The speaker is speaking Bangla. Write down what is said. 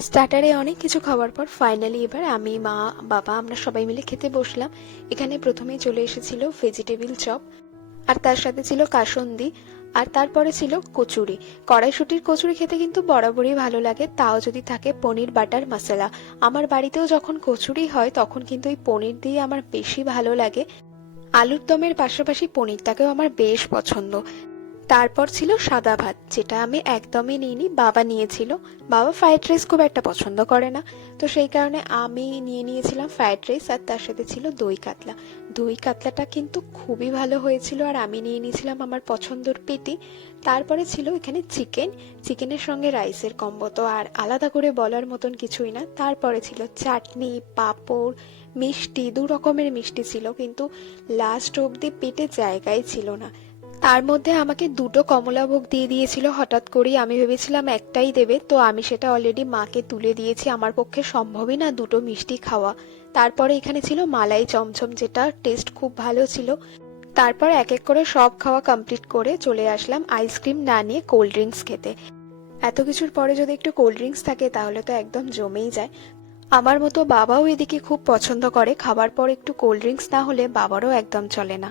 স্টার্টারে অনেক কিছু খাওয়ার পর ফাইনালি এবার আমি, মা, বাবা আমরা সবাই মিলে খেতে বসলাম। এখানে প্রথমেই চলে এসেছিল ভেজিটেবিল চপ, আর তার সাথে ছিল কাসুন্দি, আর তারপরে ছিল কচুরি। কড়াইশুটির কচুরি খেতে কিন্তু বরাবরই ভালো লাগে, তাও যদি থাকে পনির বাটার মশলা। আমার বাড়িতেও যখন কচুরি হয় তখন কিন্তু এই পনির দিয়ে আমার বেশি ভালো লাগে। আলুর দমের পাশাপাশি পনিরটাকেও আমার বেশ পছন্দ। তারপর ছিল সাদা ভাত, যেটা আমি একদমই নিইনি, বাবা নিয়েছিল। বাবা ফ্রাইড রাইস খুব একটা পছন্দ করে না, তো সেই কারণে আমি নিয়ে নিয়েছিলাম ফ্রাইড রাইস, আর তার সাথে ছিল দই কাতলা। দই কাতলাটা কিন্তু খুবই ভালো হয়েছিল, আর আমি নিয়ে নিয়েছিলাম আমার পছন্দের পেটি। তারপরে ছিল এখানে চিকেন, চিকেনের সঙ্গে রাইসের কম্বো তো আর আলাদা করে বলার মতন কিছুই না। তারপরে ছিল চাটনি, পাঁপড়, মিষ্টি, দু রকমের মিষ্টি ছিল, কিন্তু লাস্ট অবধি পেটে জায়গাই ছিল না। তার মধ্যে আমাকে দুটো কমলাভোগ দিয়ে দিয়েছিল হঠাৎ করেই। আমি ভেবেছিলাম একটাই দেবে, তো আমি সেটা অলরেডি মাকে তুলে দিয়েছি, আমার পক্ষে সম্ভবই না দুটো মিষ্টি খাওয়া। তারপরে এখানে ছিল মালাই চমচম, যেটা টেস্ট খুব ভালো ছিল। তারপর এক এক করে সব খাওয়া কমপ্লিট করে চলে আসলাম আইসক্রিম না নিয়ে কোল্ড ড্রিঙ্কস খেতে। এত কিছুর পরে যদি একটু কোল্ড ড্রিঙ্কস থাকে তাহলে তো একদম জমেই যায়। আমার মতো বাবাও এদিকে খুব পছন্দ করে, খাবার পর একটু কোল্ড ড্রিঙ্কস না হলে বাবারও একদম চলে না।